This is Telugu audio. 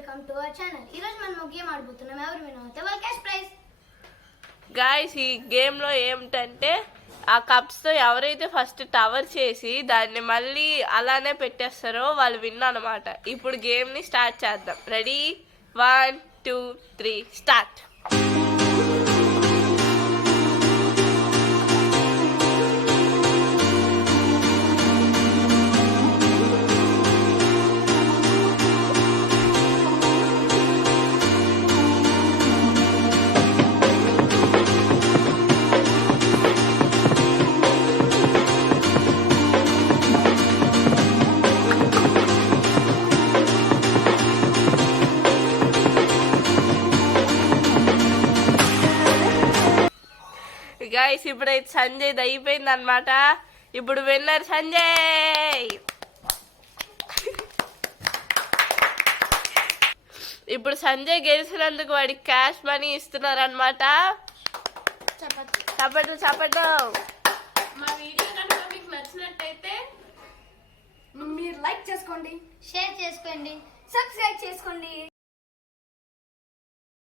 Welcome to our channel. ఈ రోజు మనం ఒక గేమ్ ఆడబోతున్నాం. ఎవరు వినవుతే వాళ్ళ క్యాష్ ప్రైజ్. గాయస్, ఈ గేమ్ లో ఏమిటంటే ఆ కప్స్ తో ఎవరైతే ఫస్ట్ టవర్ చేసి దాన్ని మళ్ళీ అలానే పెట్టేస్తారో వాళ్ళు విన్ అనమాట. ఇప్పుడు గేమ్ ని స్టార్ట్ చేద్దాం. Ready, 1 2 3 start. గాయస్, ఇప్పుడైతే సంజయ్ అయిపోయింది అనమాట. ఇప్పుడు విన్నర్ సంజయ్. ఇప్పుడు సంజయ్ గెలిచినందుకు వాడికి క్యాష్ మనీ ఇస్తున్నారు అనమాట. చప్పట్లు. మా వీడియో కనుక మీకు నచ్చినట్టయితే మీరు లైక్ చేసుకోండి, షేర్ చేసుకోండి, సబ్స్క్రైబ్ చేసుకోండి.